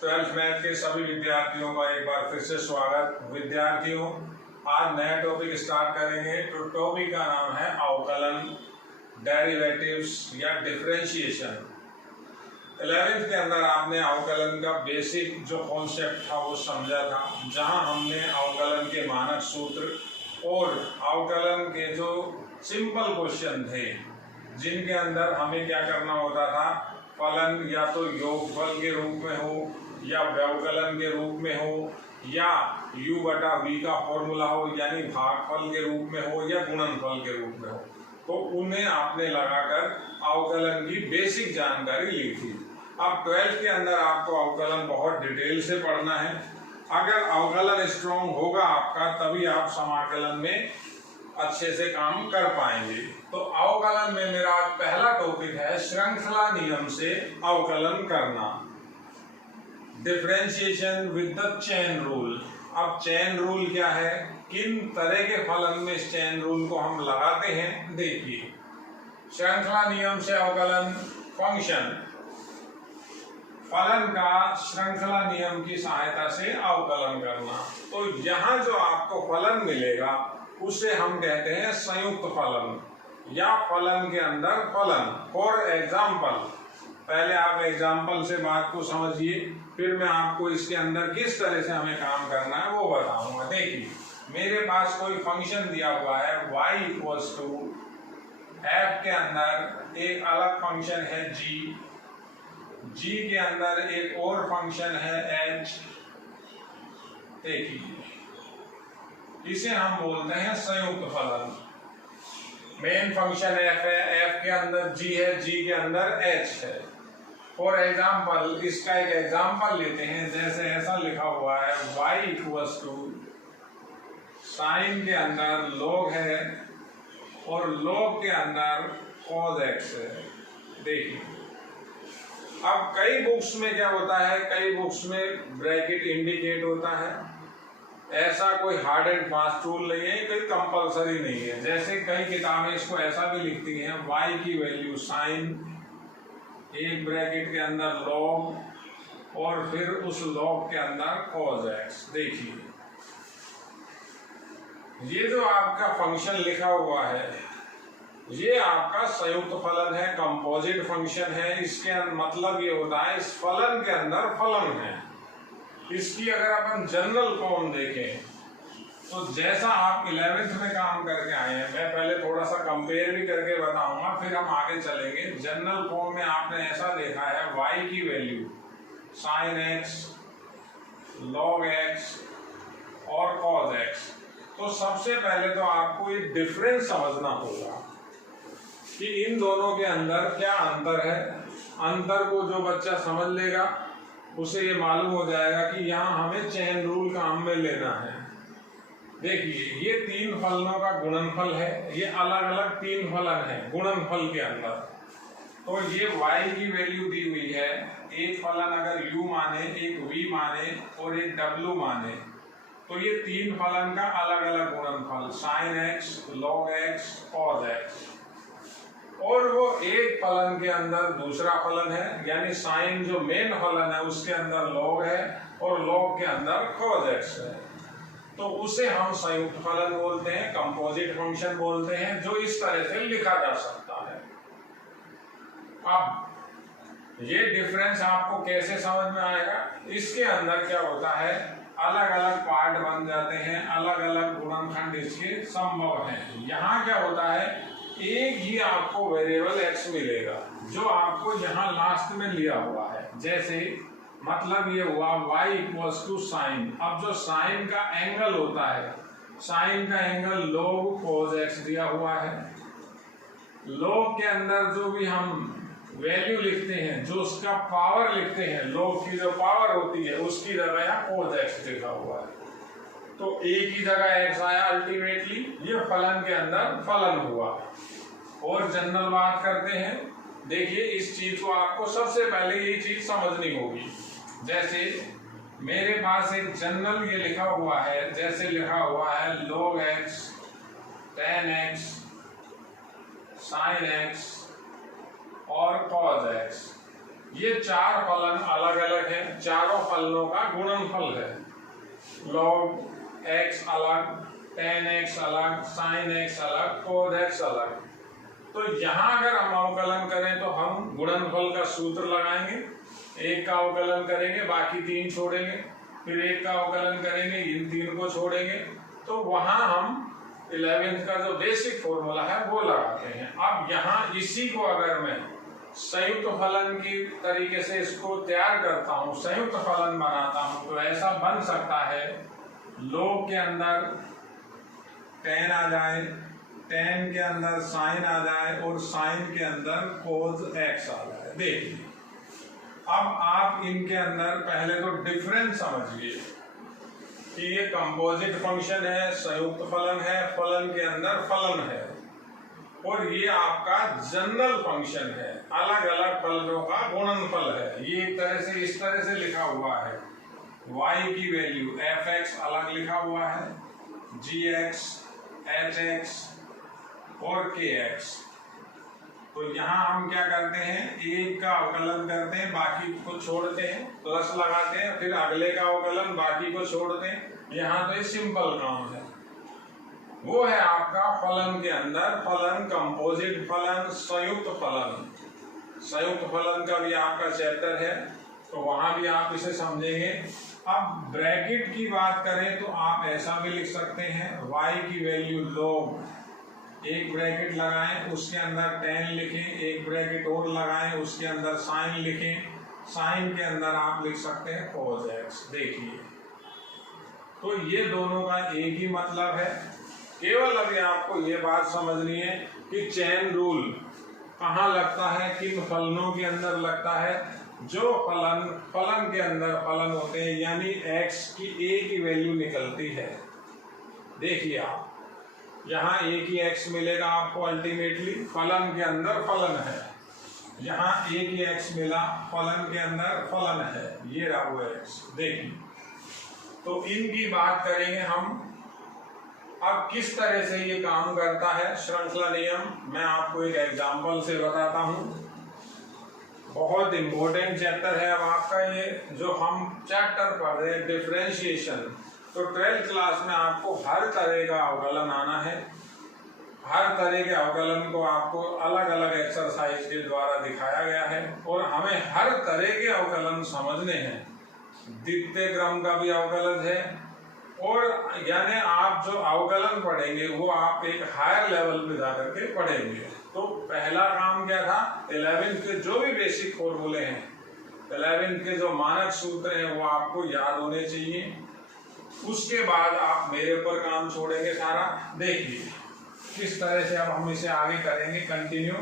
Twelfth math के सभी विद्यार्थियों का एक बार फिर से स्वागत। विद्यार्थियों, आज नया टॉपिक स्टार्ट करेंगे। तो टॉपिक का नाम है अवकलन, डेरिवेटिव्स या डिफरेंशिएशन। 11th के अंदर आपने अवकलन का बेसिक जो कॉन्सेप्ट था वो समझा था, जहां हमने अवकलन के मानक सूत्र और अवकलन के जो सिंपल क्वेश्चन थे जिनके अंदर हमें क्या करना होता था, फलन या तो योगफल के रूप में हो या व्यवकलन के रूप में हो या u बटा v का फॉर्मूला हो यानी भागफल के रूप में हो या गुणनफल के रूप में हो, तो उन्हें आपने लगाकर अवकलन की बेसिक जानकारी ली थी। अब 12th के अंदर आपको अवकलन बहुत डिटेल से पढ़ना है। अगर अवकलन स्ट्रॉन्ग होगा आपका, तभी आप समाकलन में अच्छे से काम कर पाएंगे। तो अवकलन में मेरा पहला टॉपिक है श्रृंखला नियम से अवकलन करना, differentiation with the chain rule. अब चेन रूल क्या है, किन तरह के फलन में इस चेन रूल को हम लगाते हैं, देखिए। श्रृंखला नियम से अवकलन, फंक्शन फलन का श्रृंखला नियम की सहायता से अवकलन करना। तो यहाँ जो आपको फलन मिलेगा उसे हम कहते हैं संयुक्त फलन या फलन के अंदर फलन। फॉर एग्जाम्पल, पहले आप एग्जाम्पल से बात को समझिए, फिर मैं आपको इसके अंदर किस तरह से हमें काम करना है वो बताऊंगा। देखिए, मेरे पास कोई फंक्शन दिया हुआ है y इक्वल्स टू f के अंदर एक अलग फंक्शन है g के अंदर एक और फंक्शन है h। देखिए, इसे हम बोलते हैं संयुक्त फलन। मेन फंक्शन f है, f के अंदर g है, g के अंदर h है। फॉर एग्जाम्पल, इसका एक एग्जाम्पल लेते हैं। जैसे ऐसा लिखा हुआ है y इक्वल्स टू साइन के अंदर log है और log के अंदर cos x है। देखिए, अब कई बुक्स में क्या होता है, कई बुक्स में ब्रैकेट इंडिकेट होता है। ऐसा कोई हार्ड एंड फास्ट रूल नहीं है, कोई कंपलसरी नहीं है। जैसे कई किताबें इसको ऐसा भी लिखती हैं, y की वैल्यू साइन, एक ब्रैकेट के अंदर log और फिर उस log के अंदर cos x। देखिए, ये जो आपका फंक्शन लिखा हुआ है ये आपका संयुक्त फलन है, कंपोजिट फंक्शन है। इसके मतलब ये होता है इस फलन के अंदर फलन है। इसकी अगर अपन जनरल फॉर्म देखें तो जैसा आप 11th में काम करके आए हैं, मैं पहले थोड़ा सा कंपेयर भी करके बताऊंगा, फिर हम आगे चलेंगे। जनरल फॉर्म में आपने ऐसा देखा है y की value sin x, log x और cos x। तो सबसे पहले तो आपको ये डिफरेंस समझना होगा कि इन दोनों के अंदर क्या अंतर है। अंतर को जो बच्चा समझ लेगा उसे ये मालूम हो जाएगा कि यहाँ हमें चेन रूल काम में लेना है। देखिए, ये तीन फलनों का गुणनफल है, ये अलग अलग तीन फलन है गुणनफल के अंदर। तो ये y की वैल्यू दी हुई है, एक फलन अगर u माने, एक v माने और एक w माने, तो ये तीन फलन का अलग अलग गुणनफल sin x, log x, cos x। और वो एक फलन के अंदर दूसरा फलन है, यानी साइन जो मेन फलन है उसके अंदर log है और log के अंदर cos x है। तो उसे हम संयुक्त फलन बोलते हैं, कंपोजिट फंक्शन बोलते हैं, जो इस तरह से लिखा जा सकता है। अब ये डिफरेंस आपको कैसे समझ में आएगा, इसके अंदर क्या होता है, अलग अलग पार्ट बन जाते हैं, अलग अलग गुणनखंड इसके संभव हैं। यहाँ क्या होता है, एक ही आपको वेरिएबल x मिलेगा जो आपको यहाँ लास्ट में लिया हुआ है। जैसे मतलब ये हुआ y इक्वल्स टू साइन। अब जो साइन का एंगल होता है, साइन का एंगल log cos x दिया हुआ है। log के अंदर जो भी हम वैल्यू लिखते हैं, जो उसका पावर लिखते हैं, log की जो पावर होती है उसकी जगह यहाँ cos x लिखा हुआ है। तो एक ही जगह x आया अल्टीमेटली, ये फलन के अंदर फलन हुआ। और जनरल बात करते हैं। देखिए, इस चीज को आपको सबसे पहले ये चीज समझनी होगी। जैसे मेरे पास एक जनरल ये लिखा हुआ है, जैसे लिखा हुआ है log x, tan x, sin x और cos x। ये चार फलन अलग अलग हैं, चारों फलनों का गुणनफल है। log x अलग, tan x अलग, sin x अलग, cos x अलग। तो यहाँ अगर हम अवकलन करें तो हम गुणनफल का सूत्र लगाएंगे, एक का अवकलन करेंगे, बाकी तीन छोड़ेंगे, फिर एक का अवकलन करेंगे, इन तीन को छोड़ेंगे, तो वहां हम 11th का जो बेसिक फॉर्मूला है वो लगाते हैं। अब यहाँ इसी को अगर मैं संयुक्त फलन की तरीके से इसको तैयार करता हूँ, संयुक्त फलन बनाता हूँ, तो ऐसा बन सकता है log के अंदर tan आ जाए, tan के अंदर sin आ जाए और sin के अंदर cos x आ जाए। देखिए अब आप इनके अंदर पहले तो डिफरेंस समझिए कि ये कंपोजिट फंक्शन है, संयुक्त फलन है, फलन के अंदर फलन है, और ये आपका जनरल फंक्शन है, अलग अलग फलनों का गुणनफल है। ये एक तरह से इस तरह से लिखा हुआ है, y की वैल्यू f(x) अलग लिखा हुआ है, g(x), h(x) और k(x). तो यहाँ हम क्या करते हैं, एक का अवकलन करते हैं, बाकी को छोड़ते हैं, प्लस लगाते हैं, फिर अगले का अवकलन, बाकी को छोड़ते हैं। यहाँ तो ये सिंपल काम है। वो है आपका फलन के अंदर फलन, कंपोजिट फलन, संयुक्त फलन। संयुक्त फलन का भी आपका चैप्टर है, तो वहां भी आप इसे समझेंगे। अब ब्रैकेट की बात करें तो आप ऐसा भी लिख सकते हैं, y की वैल्यू log, एक ब्रैकेट लगाएं, उसके अंदर tan लिखें, एक ब्रैकेट और लगाएं, उसके अंदर sin लिखें, sin के अंदर आप लिख सकते हैं cos x। देखिए तो ये दोनों का एक ही मतलब है। केवल अभी आपको ये बात समझनी है कि चेन रूल कहाँ लगता है, किन फलनों के अंदर लगता है। जो फलन के अंदर फलन होते हैं, यानी x की a की वैल्यू निकलती है। देखिए आप यहाँ a की x मिलेगा आपको, अल्टीमेटली फलन के अंदर फलन है। यहाँ a की x मिला, फलन के अंदर फलन है, ये रहा वो x। देखिए तो इनकी बात करेंगे हम। अब किस तरह से ये काम करता है श्रृंखला नियम, मैं आपको एक एग्जांपल से बताता हूँ। बहुत इंपॉर्टेंट चैप्टर है अब आपका ये, जो हम चैप्टर पढ़ रहे हैं डिफरेंशिएशन। तो 12th क्लास में आपको हर तरह का अवकलन आना है। हर तरह के अवकलन को आपको अलग अलग एक्सरसाइज के द्वारा दिखाया गया है, और हमें हर तरह के अवकलन समझने हैं। द्वितीय क्रम का भी अवकलन है, और यानी आप जो अवकलन पढ़ेंगे वो आप एक हायर लेवल पे जाकर के पढ़ेंगे। तो पहला काम क्या था, 11th के जो भी बेसिक फॉर्मूले हैं, 11th के जो मानक सूत्र हैं वो आपको याद होने चाहिए। उसके बाद आप मेरे ऊपर काम छोड़ेंगे सारा। देखिए किस तरह से अब हम इसे आगे करेंगे कंटिन्यू।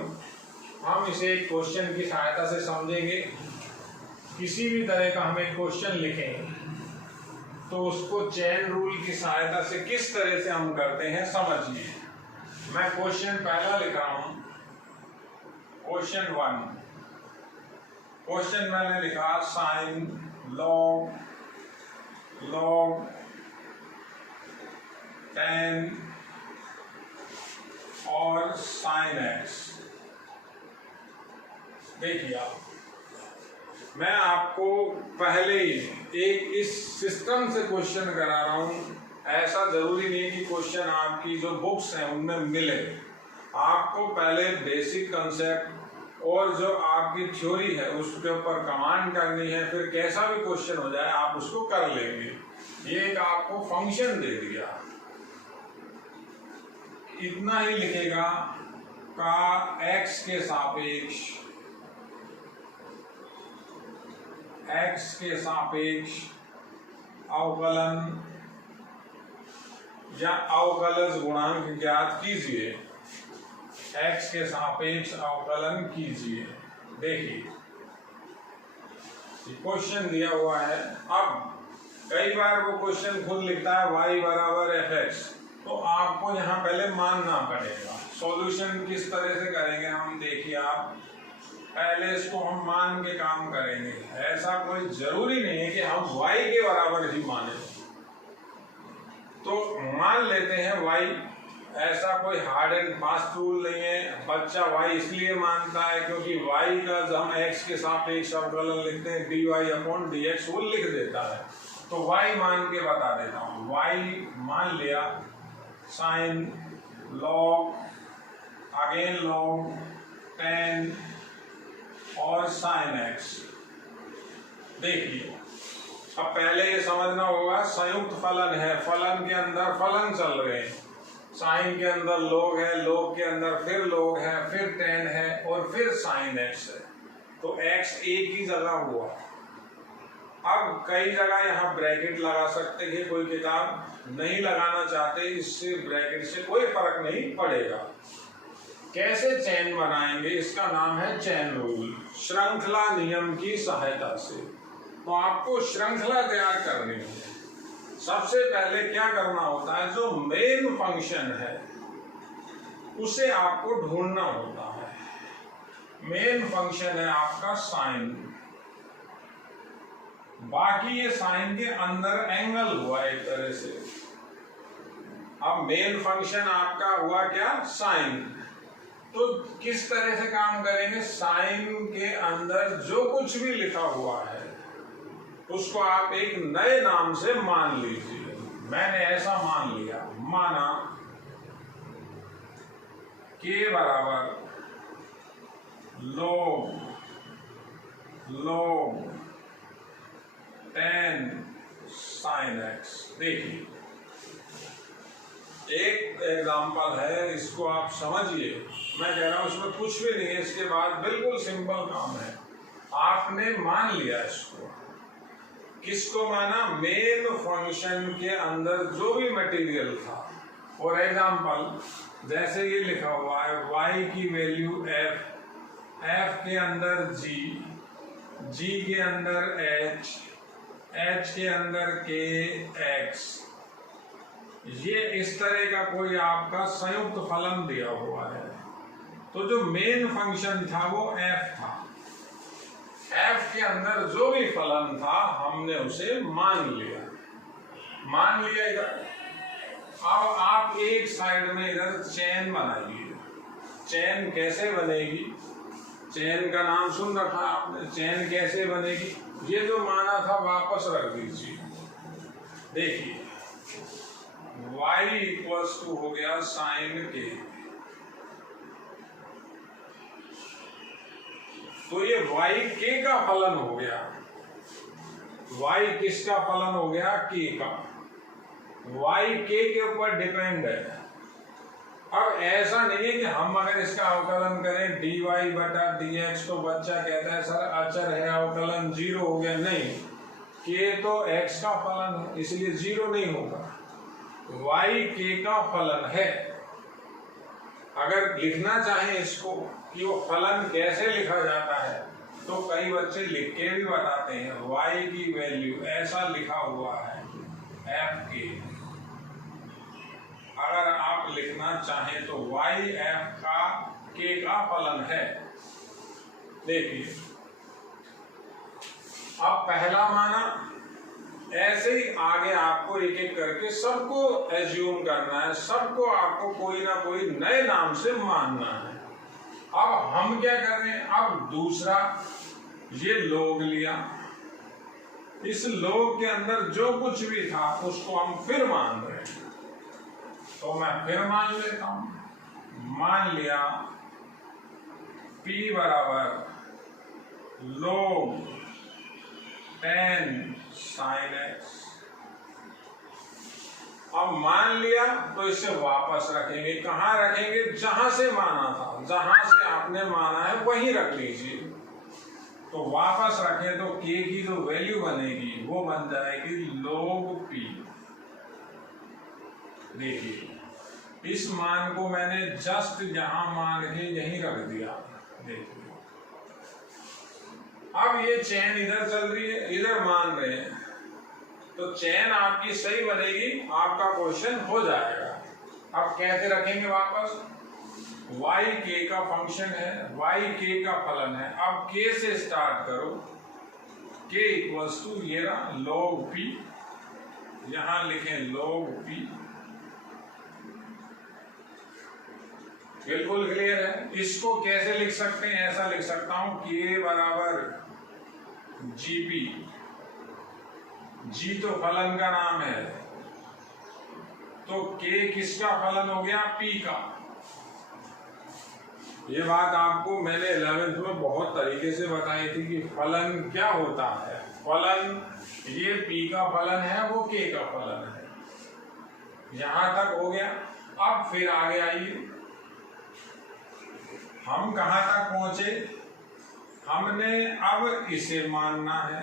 हम इसे एक क्वेश्चन की सहायता से समझेंगे। किसी भी तरह का हम एक क्वेश्चन लिखेंगे तो उसको चेन रूल की सहायता से किस तरह से हम करते हैं समझिए। मैं क्वेश्चन पहला लिख रहा हूं, क्वेश्चन 1। क्वेश्चन मैंने लिखा साइन log tan और sin x। देखिए आप, मैं आपको पहले ही एक इस सिस्टम से क्वेश्चन करा रहा हूं। ऐसा जरूरी नहीं कि क्वेश्चन आपकी जो बुक्स हैं उनमें मिले। आपको पहले बेसिक कंसेप्ट और जो आपकी थ्योरी है उसके ऊपर कमांड करनी है, फिर कैसा भी क्वेश्चन हो जाए आप उसको कर लेंगे। ये एक आपको फंक्शन दे दिया, इतना ही लिखेगा का x के सापेक्ष अवकलन या अवकलज गुणांक ज्ञात कीजिए। x के सापेक्ष अवकलन कीजिए। देखिए क्वेश्चन दिया हुआ है। अब कई बार वो क्वेश्चन खुद लिखता है y बराबर fx, तो आपको यहाँ पहले मानना पड़ेगा। सॉल्यूशन किस तरह से करेंगे हम, देखिए आप पहले इसको हम मान के काम करेंगे। ऐसा कोई जरूरी नहीं है कि हम y के बराबर ही माने। तो मान लेते हैं y ऐसा कोई हार्ड एंड फास्ट रूल नहीं है। बच्चा y इसलिए मानता है क्योंकि y का जब हम x के सापेक्ष अवकलन लिखते हैं dy/dx वो लिख देता है, तो y मान के बता देता हूँ। y मान लिया sine log, again log, tan और sin x। देखिए अब पहले ये समझना होगा संयुक्त फलन है, फलन के अंदर फलन चल रहे हैं। साइन के अंदर log है, log के अंदर फिर log है, फिर tan है और फिर sin x है, तो x एक ही जगह हुआ। अब कई जगह यहाँ ब्रैकेट लगा सकते हैं, कोई किताब नहीं लगाना चाहते, इससे ब्रैकेट से कोई फर्क नहीं पड़ेगा। कैसे चेन बनाएंगे, इसका नाम है चेन रूल, श्रृंखला नियम की सहायता से। तो आपको श्रृंखला तैयार करनी है। सबसे पहले क्या करना होता है, जो मेन फंक्शन है उसे आपको ढूंढना होता है। मेन फंक्शन है आपका साइन, बाकी ये साइन के अंदर एंगल हुआ एक तरह से। अब मेन फंक्शन आपका हुआ क्या, साइन, तो किस तरह से काम करेंगे, साइन के अंदर जो कुछ भी लिखा हुआ है उसको आप एक नए नाम से मान लीजिए। मैंने ऐसा मान लिया, माना k बराबर log tan sin x। देखिए एक एग्जांपल है, इसको आप समझिए। मैं कह रहा हूं इसमें कुछ भी नहीं है, इसके बाद बिल्कुल सिंपल काम है। आपने मान लिया इसको, किसको माना, मेन फंक्शन के अंदर जो भी मटेरियल था। फॉर एग्जांपल जैसे ये लिखा हुआ है y की वैल्यू f, f के अंदर g, g के अंदर h, h के अंदर k, x, ये इस तरह का कोई आपका संयुक्त फलन दिया हुआ है। तो जो मेन फंक्शन था वो f था, f के अंदर जो भी फलन था हमने उसे मान लिया इधर। अब आप एक साइड में इधर चेन बनाइए। चेन कैसे बनेगी, चेन का नाम सुन रखा आपने, चेन कैसे बनेगी, ये जो माना था वापस रख दीजिए। देखिए y इक्वल्स टू हो गया साइन के, तो ये y k का फलन हो गया। y किसका फलन हो गया, k का। y k के ऊपर डिपेंड है। अब ऐसा नहीं है कि हम अगर इसका अवकलन करें dy/dx तो बच्चा कहता है सर अचर है, अवकलन 0 हो गया। नहीं, k तो x का फलन है इसलिए 0 नहीं होगा, y k का फलन है। अगर लिखना चाहें इसको कि वो फलन कैसे लिखा जाता है, तो कई बच्चे लिख के भी बताते हैं। y की वैल्यू ऐसा लिखा हुआ है f के, अगर आप लिखना चाहें तो y f का k का फलन है। देखिए अब पहला माना, ऐसे ही आगे आपको एक एक करके सबको एज्यूम करना है, सबको आपको कोई ना कोई नए नाम से मानना है। अब हम क्या कर रहे हैं, अब दूसरा ये log लिया, इस log के अंदर जो कुछ भी था उसको हम फिर मान रहे हैं, तो मैं फिर मान लेता हूं। मान लिया p बराबर log tan sin x। अब मान लिया तो इसे वापस रखेंगे, कहाँ रखेंगे, जहां से माना था, जहां से आपने माना है वहीं रख लीजिए। तो वापस रखें तो k की जो वैल्यू बनेगी वो बन जाएगी log p। देखिए इस मान को मैंने जस्ट यहां मान के यहीं रख दिया। देखिए अब ये चेन इधर चल रही है, इधर मान रहे हैं, तो चेन आपकी सही बनेगी, आपका क्वेश्चन हो जाएगा। अब कैसे रखेंगे वापस, y k का फंक्शन है, y k का फलन है। अब k से स्टार्ट करो, k इक्वल्स टू ये रहा log p, यहां लिखें log p बिल्कुल क्लियर है। इसको कैसे लिख सकते हैं? ऐसा लिख सकता हूं K बराबर GP। G तो फलन का नाम है, तो K किसका फलन हो गया? P का। ये बात आपको मैंने 11th में बहुत तरीके से बताई थी कि फलन क्या होता है। फलन ये P का फलन है, वो K का फलन है। यहां तक हो गया। अब फिर आगे आइए, हम कहां तक पहुंचे? हमने अब इसे मानना है,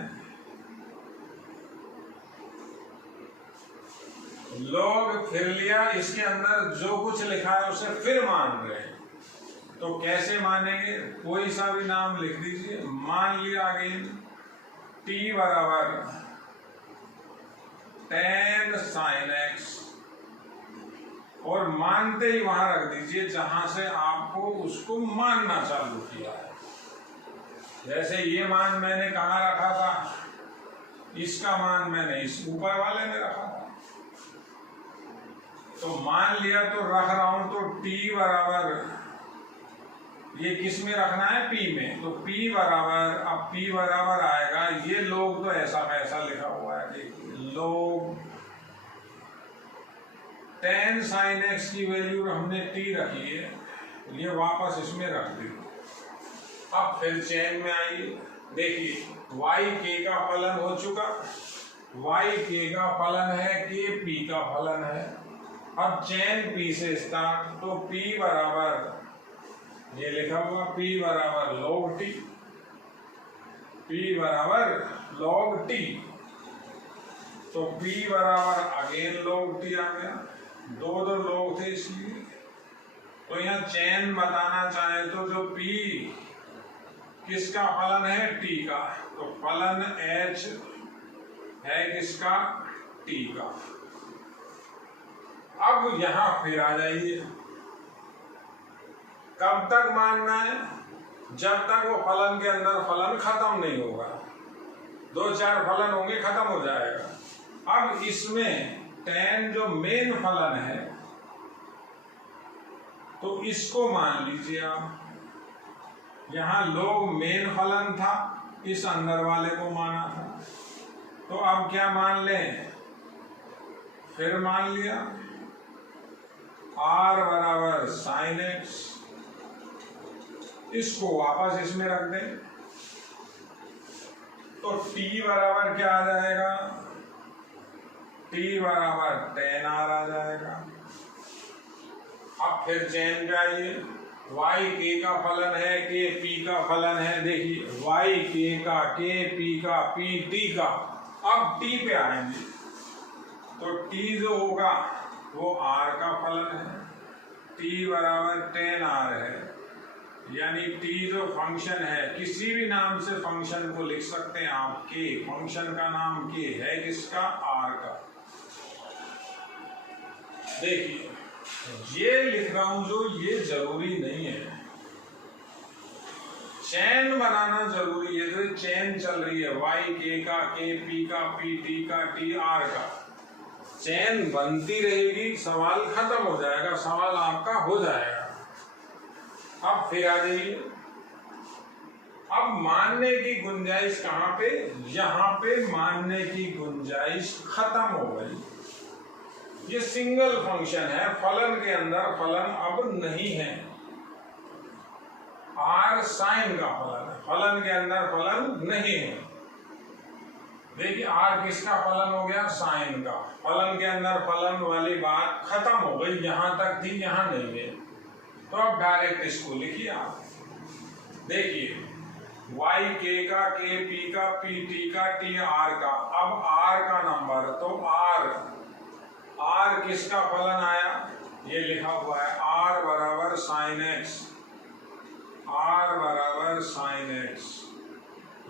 लॉग फिर लिया, इसके अंदर जो कुछ लिखा है उसे फिर मान रहे हैं। तो कैसे मानेंगे? कोई सा भी नाम लिख दीजिए। मान लिया आगे T बराबर tan sin x, और मानते ही वहां रख दीजिए जहां से आपको उसको मानना चालू किया है। जैसे ये मान मैंने कहाँ रखा था, इसका मान मैंने इस ऊपर वाले में रखा था, तो मान लिया तो रख रहा हूं। तो T बराबर, ये किस में रखना है? P में। तो P बराबर, अब P बराबर आएगा, ये लोग तो ऐसा कैसा लिखा हुआ है, देखिए लोग tan sin x की वैल्यू हमने T रखी है, ये वापस इसमें रख दी। अब फिर चेन में आइए, देखिए y k का फलन हो चुका, y k का फलन है, k p का फलन है। अब चेन P से स्टार्ट, तो P बराबर, ये लिखा हुआ P बराबर log t, P बराबर log t, तो P बराबर अगेन log t आ गया। दो लोग थे इसलिए। तो यहाँ चेन बताना चाहे तो जो P किसका फलन है? T का, तो फलन H है किसका? T का। अब यहां फिर आ जाइए, कब तक मानना है? जब तक वो फलन के अंदर फलन खत्म नहीं होगा। 2-4 फलन होंगे, खत्म हो जाएगा। अब इसमें tan जो मेन फलन है, तो इसको मान लीजिए आप। यहां लोग मेन फलन था, इस अंदर वाले को माना था, तो अब क्या मान लें? फिर मान लिया R बराबर sin x, इसको वापस इसमें रख दें, तो T बराबर क्या आ जाएगा? T बराबर tan R आ जाएगा। अब फिर चेन पे आइए, y k का फलन है, k p का फलन है। देखिए y k का, k p का, p t का। अब t पे आएंगे, तो t जो होगा वो r का फलन है, t बराबर tan r है। यानी t जो फंक्शन है, किसी भी नाम से फंक्शन को लिख सकते हैं आप। k फंक्शन का नाम k है, किसका? r का। देखिए ये लिख रहा हूं जो, ये जरूरी नहीं है, चेन बनाना जरूरी है। तो चेन चल रही है y k का, k p का, p t का, t r का, चेन बनती रहेगी, सवाल खत्म हो जाएगा, सवाल आपका हो जाएगा। अब फिर आ जाइए, अब मानने की गुंजाइश कहां पे? यहां पे मानने की गुंजाइश खत्म हो गई। ये सिंगल फंक्शन है, फलन के अंदर फलन अब नहीं है। R साइन का फलन है, फलन के अंदर फलन नहीं है। देखिए R किसका फलन हो गया? साइन का। फलन के अंदर फलन वाली बात खत्म हो गई, यहां तक थी, यहां नहीं है। तो अब डायरेक्ट इसको लिखिए आप। देखिए y k का, k p का, p t का, t r का। अब r का नंबर, तो r किसका फलन आया? ये लिखा हुआ है r बराबर साइन x, r बराबर साइन x।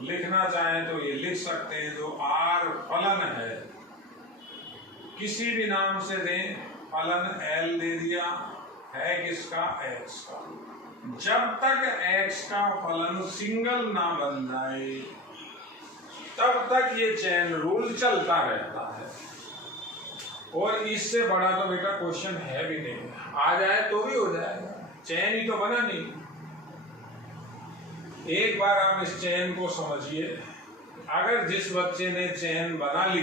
लिखना चाहे तो ये लिख सकते हैं, जो r फलन है, किसी भी नाम से दें, फलन l दे दिया, है किसका? x का। जब तक x का फलन सिंगल ना बन जाए तब तक ये चेन रूल चलता रहता है। और इससे बड़ा तो बेटा क्वेश्चन है भी नहीं, आ जाए तो भी हो जाएगा। चैन ही तो बना नहीं। एक बार आप इस चैन को समझिए, अगर जिस बच्चे ने चैन बना ली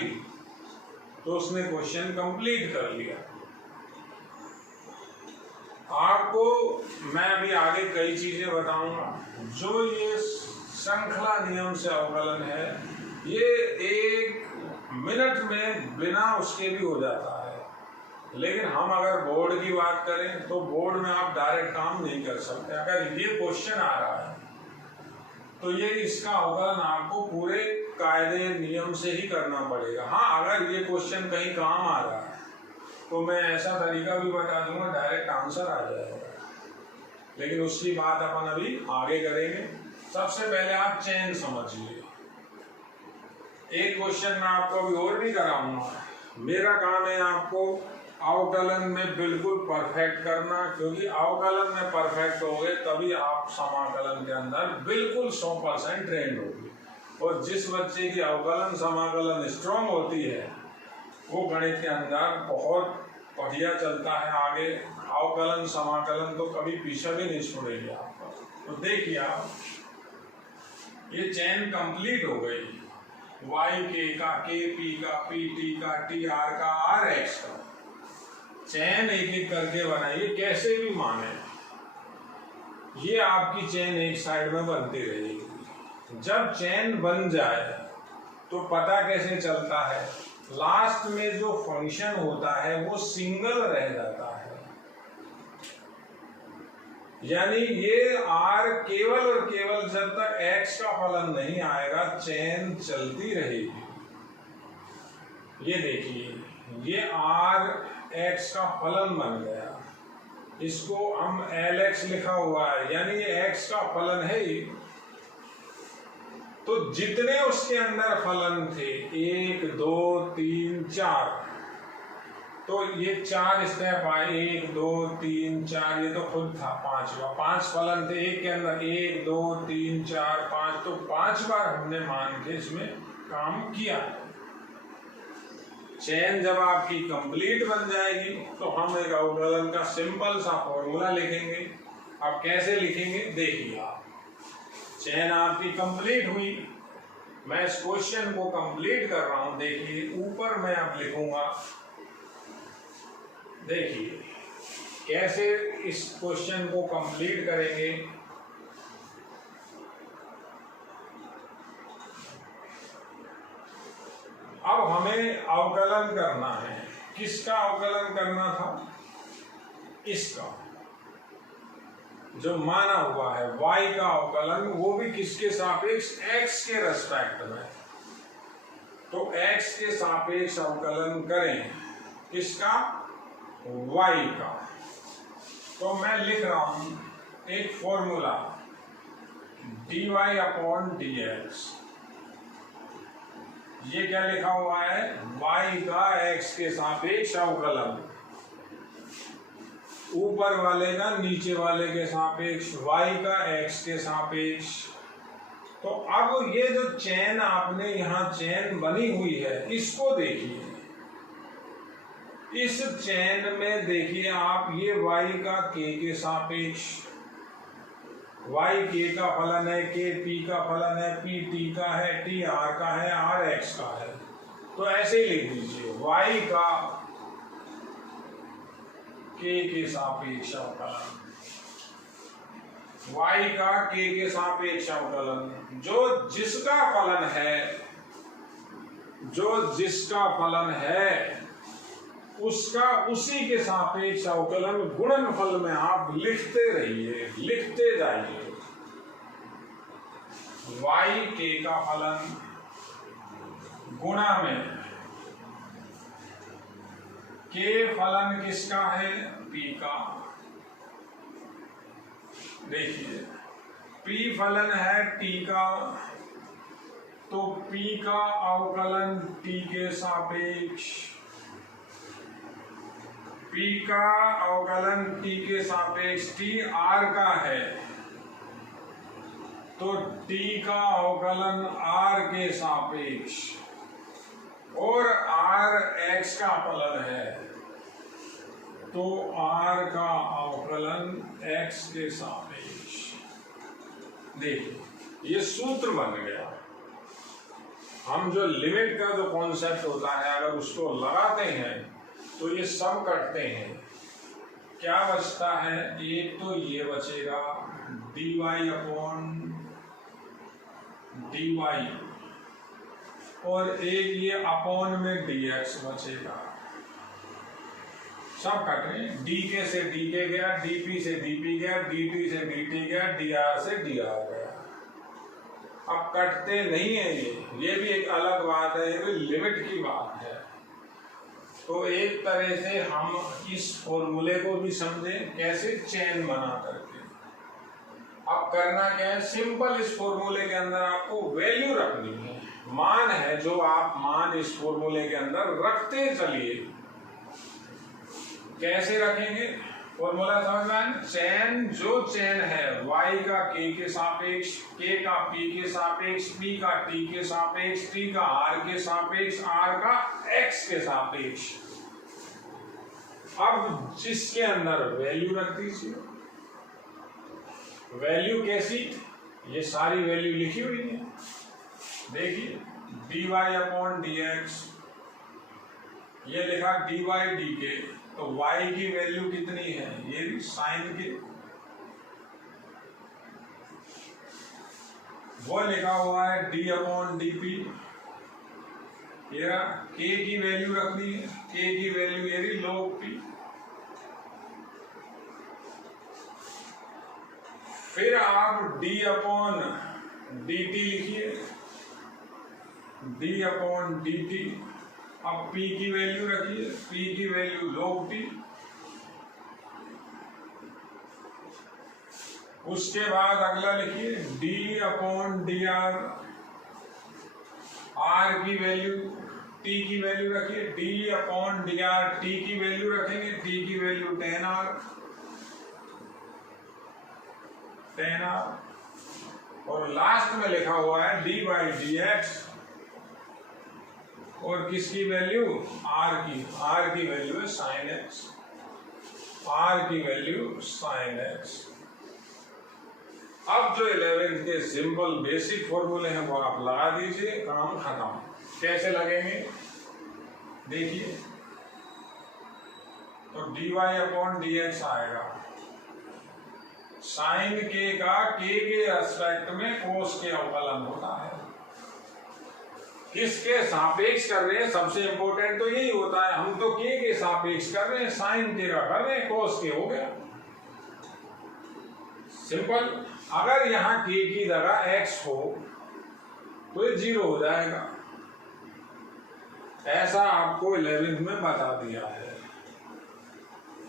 तो उसने क्वेश्चन कंप्लीट कर लिया। आपको मैं अभी आगे कई चीजें बताऊंगा। जो ये श्रृंखला नियम से अवकलन है, ये 1 मिनट में बिना उसके भी हो जाता है। लेकिन हम अगर बोर्ड की बात करें तो बोर्ड में आप डायरेक्ट काम नहीं कर सकते। अगर ये क्वेश्चन आ रहा है तो ये इसका अवकलन आपको पूरे कायदे नियम से ही करना पड़ेगा। हाँ, अगर ये क्वेश्चन कहीं काम आ रहा है तो मैं ऐसा तरीका भी बता दूंगा, डायरेक्ट आंसर आ जाएगा। लेकिन उसकी बात अपन अभी आगे करेंगे। सबसे पहले आप चैन समझिए। एक क्वेश्चन मैं आपको अभी और भी कराऊंगा। मेरा काम है आपको अवकलन में बिल्कुल परफेक्ट करना, क्योंकि अवकलन में परफेक्ट हो गए तभी आप समाकलन के अंदर बिल्कुल 100% ट्रेंड होगी। और जिस बच्चे की अवकलन समाकलन स्ट्रॉन्ग होती है वो गणित के अंदर बहुत बढ़िया चलता है आगे। अवकलन समाकलन तो कभी पीछे भी नहीं छोड़ेगी आपका। तो देखिए आप, ये चैन कंप्लीट हो गई। वाई के का, के पी का, पी टी का, टी आर का, आर एक्स का चैन एक एक करके बनाइए, कैसे भी माने। ये आपकी चैन एक साइड में बनती रहेगी। जब चैन बन जाए तो पता कैसे चलता है, लास्ट में जो फंक्शन होता है वो सिंगल रह जाता है। यानी ये आर केवल और केवल जब तक एक्स का फलन नहीं आएगा चैन चलती रहेगी। ये देखिए, ये आर एक्स का फलन बन गया, इसको हम एल एक्स लिखा हुआ है, यानी ये एक्स का फलन है ही। तो जितने उसके अंदर फलन थे 1 2 3 4, तो ये 4 स्टेप आए, 1 2 3 4, ये तो खुद था 5 फलन थे एक के अंदर, 1 2 3 4 5, तो 5 बार हमने मान के इसमें काम किया। चैन जब आपकी कंप्लीट बन जाएगी तो हम एक अवकलन का सिंपल सा फॉर्मूला लिखेंगे। अब कैसे लिखेंगे देखिए आप। चैन आपकी कंप्लीट हुई, मैं इस क्वेश्चन को कंप्लीट कर रहा हूं। देखिए ऊपर मैं अब लिखूंगा, देखिए कैसे इस क्वेश्चन को कंप्लीट करेंगे। अब हमें अवकलन करना है। किसका अवकलन करना था? इसका जो माना हुआ है y का अवकलन, वो भी किसके सापेक्ष? x के रेस्पेक्ट में। तो x के सापेक्ष अवकलन करें किसका? y का। तो मैं लिख रहा हूं एक फॉर्मूला, dy/dx। ये क्या लिखा हुआ है? y का x के सापेक्ष अवकलन, ऊपर वाले का नीचे वाले के सापेक्ष, y का x के सापेक्ष। तो अब ये जो चैन आपने यहाँ चैन बनी हुई है, इसको देखिए। इस चैन में देखिए आप, ये y का k के सापेक्ष, y k का फलन है, k p का फलन है, p t का है, t r का है, r x का है। तो ऐसे ही लिख दीजिए, y का k के सापेक्ष अवकलन, y का k के सापेक्ष अवकलन, जो जिसका फलन है उसका उसी के सापेक्ष अवकलन गुणनफल में आप लिखते रहिए, लिखते जाइए। y k का फलन गुणा में k फलन किसका है? p का। देखिए p फलन है t का, तो p का अवकलन t के सापेक्ष, p का अवकलन t के सापेक्ष, t r का है तो t का अवकलन r के सापेक्ष, और r x का फलन है तो r का अवकलन x के सापेक्ष। देखिए ये सूत्र बन गया। हम जो लिमिट का जो कॉन्सेप्ट होता है अगर उसको लगाते हैं तो ये सब कटते हैं। क्या बचता है? एक तो ये बचेगा dy अपॉन dy और एक ये अपॉन में dx बचेगा। सब कट रहे हैं। dk से dk गया, dp से dp गया, dt से dt गया, dr से dr गया। अब कटते नहीं है ये भी एक अलग बात है, ये भी लिमिट की बात है। तो एक तरह से हम इस फॉर्मूले को भी समझें कैसे चेन बना करके। अब करना क्या है? सिंपल इस फॉर्मूले के अंदर आपको वैल्यू रखनी है, मान है जो आप मान इस फॉर्मूले के अंदर रखते चलिए। कैसे रखेंगे? फॉर्मूला समझ में आया? चेन जो चेन है y का k के सापेक्ष, k का p के सापेक्ष, p का t के सापेक्ष, t का r के सापेक्ष, r का x के सापेक्ष। अब जिसके अंदर वैल्यू रख दीजिए। वैल्यू कैसी? ये सारी वैल्यू लिखी हुई है। देखिए dy अपॉन dx, ये लिखा dy dk, तो y की वैल्यू कितनी है? ये भी साइन की, वो लिखा हुआ है d अपॉन dp। ये k की वैल्यू रखनी है, k की वैल्यू ये भी log p। फिर आप d अपॉन dt लिखिए, d अपॉन dt। अब p की वैल्यू रखिए, p की वैल्यू log p। उसके बाद अगला लिखिए d अपॉन dr, r की वैल्यू, t की वैल्यू रखिए, d अपॉन dr, t की वैल्यू रखेंगे, t की वैल्यू tan r, और लास्ट में लिखा हुआ है d बाई dx, और किसकी वैल्यू? r की वैल्यू है sin x, r की वैल्यू sin x। अब जो 11th के सिंपल बेसिक फॉर्मूले हैं वो आप लगा दीजिए, काम खत्म। कैसे लगेंगे? देखिए तो dy अपॉन dx आएगा, साइन k का k के रेस्पेक्ट में कोस के अवकलन होता है। किसके सापेक्ष कर रहे हैं? सबसे इंपॉर्टेंट तो यही होता है। हम तो k के सापेक्ष कर रहे हैं, साइन k का कर रहे हैं, कोस के हो गया। सिंपल। अगर यहाँ k की जगह x हो तो ये 0 हो जाएगा। ऐसा आपको 11th में बता दिया है।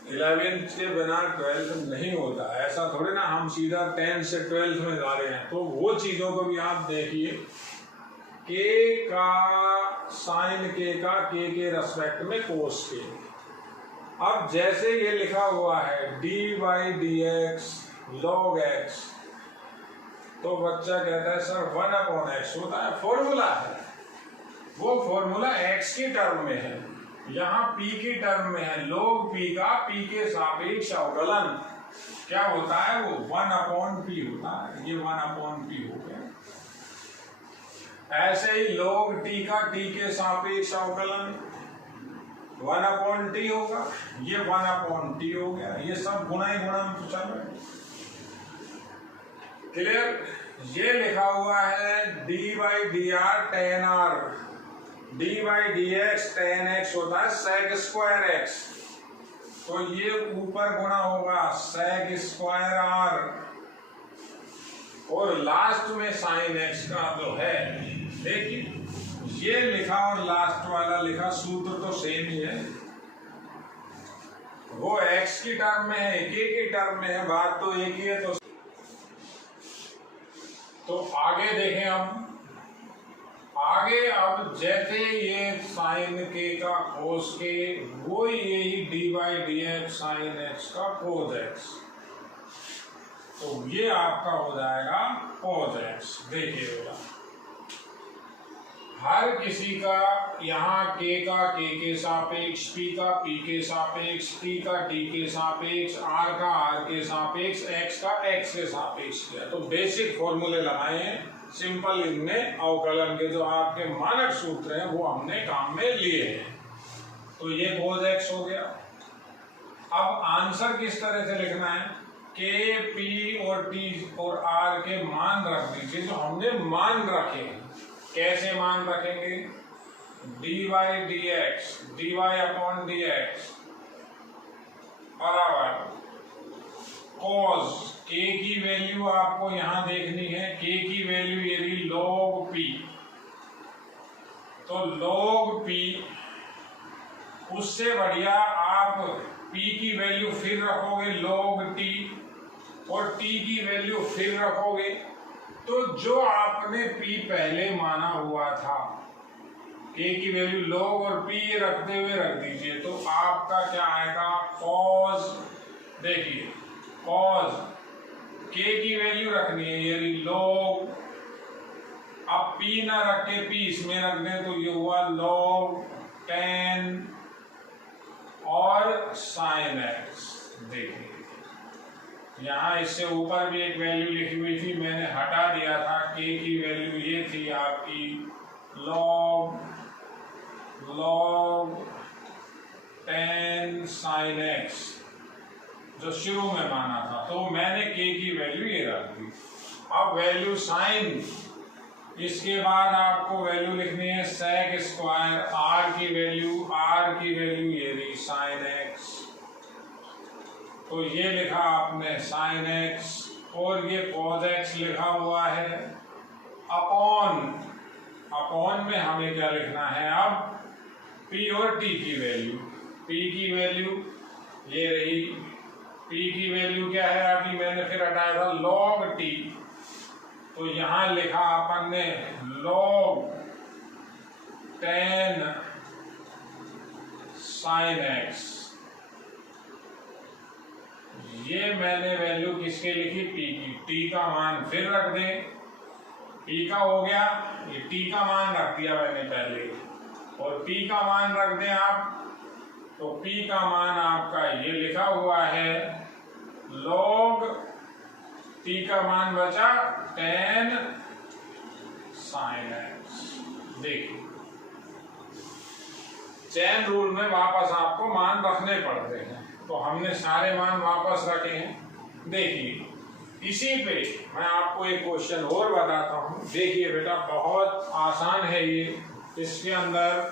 11th के बिना 12th नहीं होता, ऐसा थोड़े ना हम सीधा 10th से 12th में जा रहे हैं। तो वो चीजों को भी आप देखिए, k का साइन k का k के रेस्पेक्ट में कोस के। अब जैसे ये लिखा हुआ है d by dx log x, तो बच्चा कहता है सर 1 अपॉन x होता है, फॉर्मूला है। वो फॉर्मूला x की टर्म में है, यहाँ p की टर्म में है। log p का p के सापेक्ष अवकलन क्या होता है? वो 1 अपॉन p होता है। ये 1 अपॉन p हो गया। ऐसे ही log t का t के सापेक्ष अवकलन 1 अपॉन t होगा, ये 1 अपॉन t हो गया। ये सब गुणा ही गुणा में चल रहे हैं। क्लियर? ये लिखा हुआ है d by dr tan r, d by dx tan x होता है sec स्क्वायर x, तो ये ऊपर गुणा होगा sec स्क्वायर r, और लास्ट में sin x का जो है, देखिए ये लिखा और लास्ट वाला लिखा, सूत्र तो सेम ही है। वो x की टर्म में है, k की टर्म में है, बात तो एक ही है। तो आगे देखें हम, आगे अब जैसे ये साइन k का कोस k, वो यही d by dx sine x का कोस x, तो ये आपका हो जाएगा कोस x। देखिएगा हर किसी का यहाँ k का k के सापेक्ष, p का p के सापेक्ष, t का t के सापेक्ष, r का r के सापेक्ष, x का x के सापेक्ष किया। तो बेसिक फॉर्मूले लगाए हैं, सिंपल इनमें अवकलन के जो आपके मानक सूत्र हैं वो हमने काम में लिए हैं। तो ये cos x हो गया। अब आंसर किस तरह से लिखना है, k, p और t और r के मान रख दीजिए जो हमने मान रखे हैं। कैसे मान रखेंगे, dy dx, dy upon dx बराबर cos k की वैल्यू आपको यहां देखनी है, k की वैल्यू यदि log p, तो log p, उससे बढ़िया आप p की वैल्यू फिर रखोगे log t और t की वैल्यू फिर रखोगे, तो जो आपने p पहले माना हुआ था, k की वैल्यू log और p रखते हुए रख दीजिए, तो आपका क्या आएगा cos, देखिए cos k की वैल्यू रखनी है यदि log, अब p ना रख के p इसमें रख दें तो ये हुआ log tan और sin x। देखिए यहाँ इससे ऊपर भी एक वैल्यू लिखी हुई थी, मैंने हटा दिया था, k की वैल्यू ये थी आपकी log tan sin x जो शुरू में माना था, तो मैंने k की वैल्यू ये रख दी। अब वैल्यू साइन, इसके बाद आपको वैल्यू लिखनी है sec स्क्वायर, r की वैल्यू ये रही sin x, तो ये लिखा आपने sin x और ये cos x लिखा हुआ है, अपॉन में हमें क्या लिखना है अब p और t की वैल्यू, p की वैल्यू ये रही, p की वैल्यू क्या है, अभी मैंने फिर हटाया था log t, तो यहाँ लिखा अपन ने log tan sin x, ये मैंने वैल्यू किसके लिखी, p की, t का मान फिर रख दें, p का हो गया, ये t का मान रख दिया मैंने पहले, और p का मान रख दें आप, तो p का मान आपका ये लिखा हुआ है log, t का मान बचा tan sin x। देखिए चेन रूल में वापस आपको मान रखने पड़ते हैं, तो हमने सारे मान वापस रखे हैं। देखिए इसी पे मैं आपको एक क्वेश्चन और बताता हूँ, देखिए बेटा बहुत आसान है ये, इसके अंदर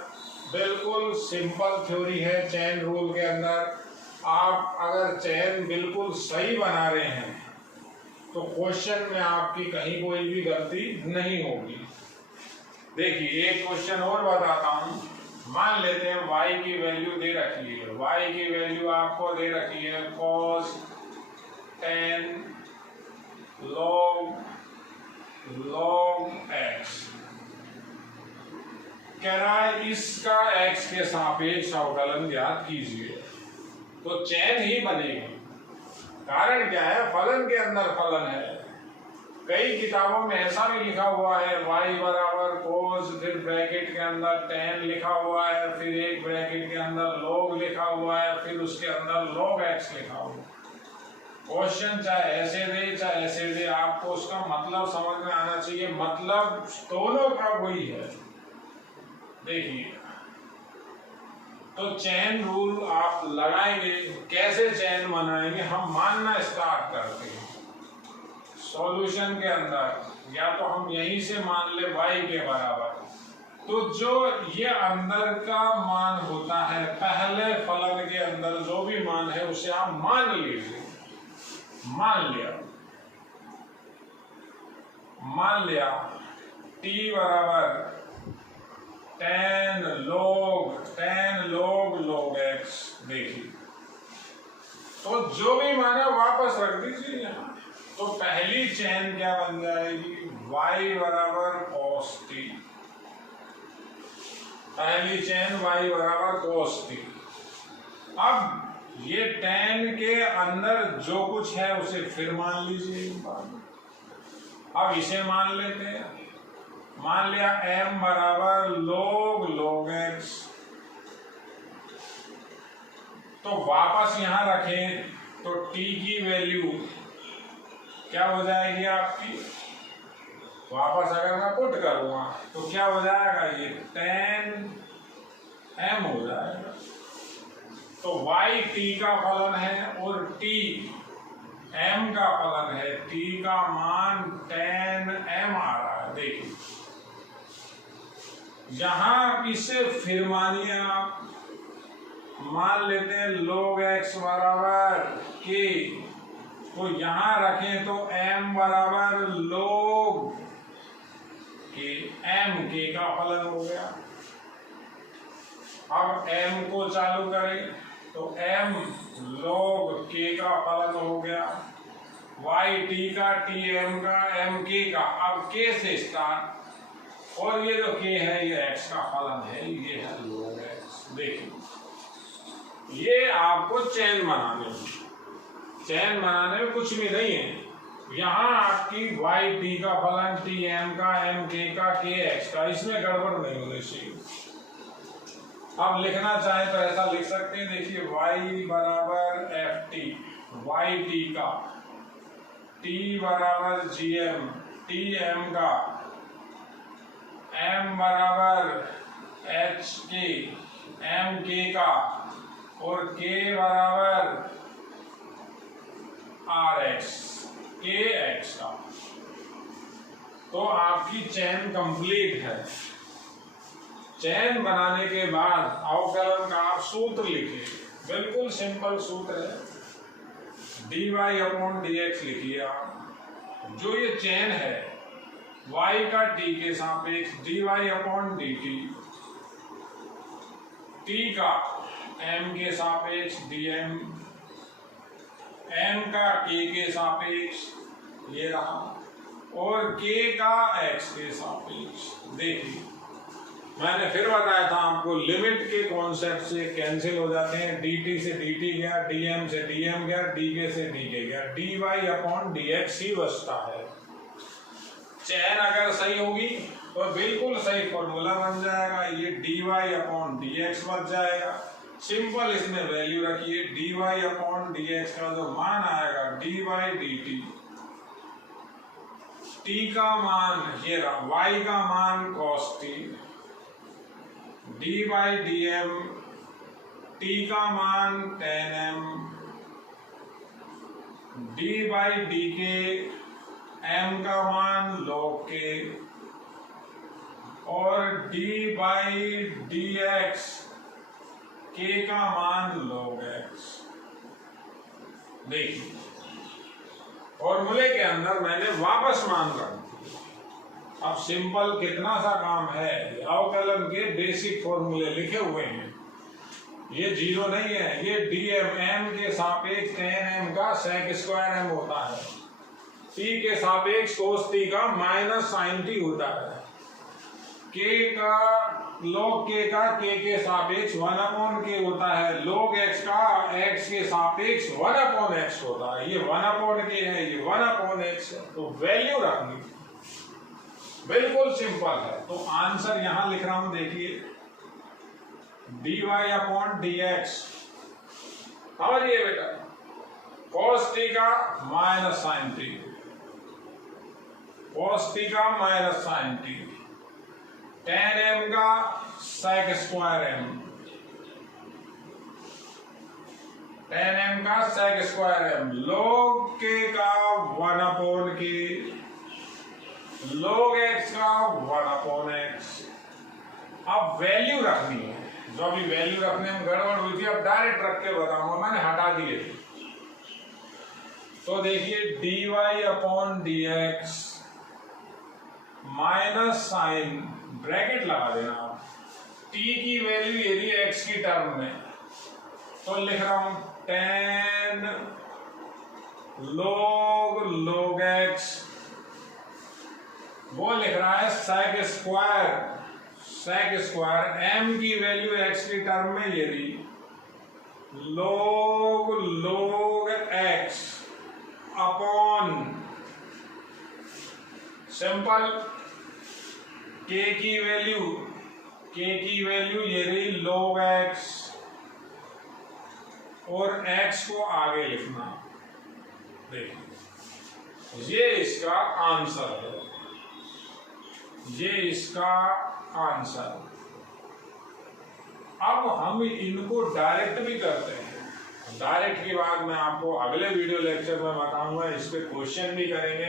बिल्कुल सिंपल थ्योरी है चेन रूल के अंदर। आप अगर चेन बिल्कुल सही बना रहे हैं तो क्वेश्चन में आपकी कहीं कोई भी गलती नहीं होगी। देखिए एक क्वेश्चन और बताता हूँ, मान लेते हैं y की वैल्यू दे रखी है, y की वैल्यू आपको दे रखी है cos tan log x, कह रहा है इसका x के सापेक्ष अवकलन ज्ञात कीजिए, तो चैन ही बनेगी। कारण क्या है, फलन के अंदर फलन है। कई किताबों में ऐसा भी लिखा हुआ है y बराबर cos, फिर ब्रैकेट के अंदर tan लिखा हुआ है, फिर एक ब्रैकेट के अंदर log लिखा हुआ है, फिर उसके अंदर log x लिखा हुआ है। क्वेश्चन चाहे ऐसे दे चाहे ऐसे दे, आपको उसका मतलब समझ में आना चाहिए, मतलब दोनों का वही है। देखिए तो चैन रूल आप लगाएंगे, कैसे चैन बनाएंगे, हम मानना स्टार्ट करते हैं सॉल्यूशन के अंदर, या तो हम यहीं से मान ले y के बराबर, तो जो ये अंदर का मान होता है पहले फलन के अंदर जो भी मान है उसे आप मान लीजिए। मान लिया t बराबर tan log x। देखिए तो जो भी मान है वापस रख दीजिए यहाँ, तो पहली चैन क्या बन जाएगी, y बराबर cos t, पहली चैन y बराबर cos t। अब ये tan के अंदर जो कुछ है उसे फिर मान लीजिए, अब इसे मान लेते हैं मान लिया m बराबर log x, तो वापस यहां रखें तो t की वैल्यू क्या हो जाएगी आपकी, वापस अगर मैं पुट करूंगा तो क्या हो जाएगा, ये tan m हो जाएगा। तो y t का फलन है और t m का फलन है, t का मान tan m आ रहा है। देखिए यहां इसे फिर मानिए आप, मान लेते हैं log x बराबर k, तो यहां रखें तो m बराबर log k, m k का फलन हो गया। अब m को चालू करें तो m log k का फलन हो गया, y t का, t m का, m k का, अब k से स्टार्ट, और ये जो k है ये x का फलन है, ये है log x। देखिए ये आपको चैन बनाने में कुछ भी नहीं है। यहाँ आपकी y t का फलन, t m का, m k का, k x का, इसमें गड़बड़ नहीं होनी चाहिए। अब लिखना चाहे तो ऐसा लिख सकते हैं, देखिए y बराबर f t, y t का, t बराबर gm, t m का, m बराबर h k, m k का, और k बराबर r x, k x का। तो आपकी चैन कंप्लीट है। चैन बनाने के बाद अवकलन का आप सूत्र लिखिए, बिल्कुल सिंपल सूत्र है, dy/dx लिखिए आप। जो ये चैन है y का t के सापेक्ष dy/dt, t का m के सापेक्ष dm, m का k के सापेक्ष ये रहा, और k का x के सापेक्ष। देखिए मैंने फिर बताया था आपको, लिमिट के कॉन्सेप्ट से कैंसिल हो जाते हैं, dt से dt गया, dm से dm गया, dk से dk गया, dy/dx ही बचता है। चैन अगर सही होगी तो बिल्कुल सही फॉर्मूला बन जाएगा, ये dy/dx बच जाएगा। सिंपल इसमें वैल्यू रखिए, dy/dx का जो मान आएगा d/dt, t का मान ये रहा, y का मान cos t, d/dm, t का मान tan m, d/dk, m का मान log k, और d/dx, k का मान log x। देखिए फॉर्मूले के अंदर मैंने वापस मान रखा। अब सिंपल कितना सा काम है, अवकलन के बेसिक फॉर्मूले लिखे हुए हैं, ये जीरो नहीं है, ये dm, m के सापेक्ष tan m का sec स्क्वायर m होता है, t के सापेक्ष cos t का माइनस sin t होता है, k का log k का k के सापेक्ष 1/k होता है, log x का x के सापेक्ष 1/x होता है, ये 1/k है, ये 1/x है। तो वैल्यू रखनी बिल्कुल सिंपल है। तो आंसर यहां लिख रहा हूं, देखिए dy/dx, और ये बेटा cos t का minus sin t, cos t का minus sin t, tan m का sec square m, tan m का sec square m, log k का 1/k, log x का 1/x। अब वैल्यू रखनी है, जो अभी वैल्यू रखने में गड़बड़ हुई थी अब डायरेक्ट रख के बताऊंगा, मैंने हटा दिए थे। तो देखिए dy/dx माइनस साइन, ब्रैकेट लगा देना आप, t की वैल्यू यदि x की टर्म में, तो लिख रहा हूं tan log x, वो लिख रहा है sec स्क्वायर m की वैल्यू x की टर्म में यदि log x अपॉन सिंपल के की वैल्यू ये रही log x, और x को आगे लिखना। देखिए ये इसका आंसर है, ये इसका आंसर। अब हम इनको डायरेक्ट भी करते हैं। डायरेक्ट की बात मैं आपको अगले वीडियो लेक्चर में बताऊंगा, इस पे क्वेश्चन भी करेंगे।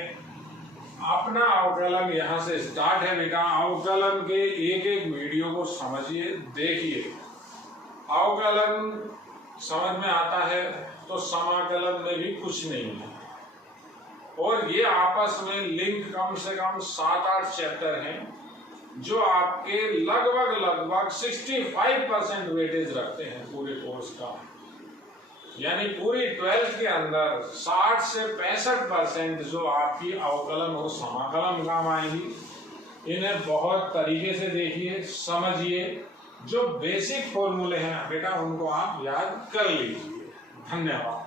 अपना अवकलन यहाँ से स्टार्ट है बेटा। अवकलन के एक एक वीडियो को समझिए, देखिए। अवकलन समझ में आता है तो समाकलन में भी कुछ नहीं है। और ये आपस में लिंक कम से कम 7-8 चैप्टर हैं जो आपके लगभग 65% वेटेज रखते हैं पूरे कोर्स का। यानी पूरी 12th के अंदर 60 से 65% जो आपकी अवकलन और समाकलन काम आएंगी। इन्हें बहुत तरीके से देखिए, समझिए। जो बेसिक फॉर्मूले हैं बेटा उनको आप याद कर लीजिए। धन्यवाद।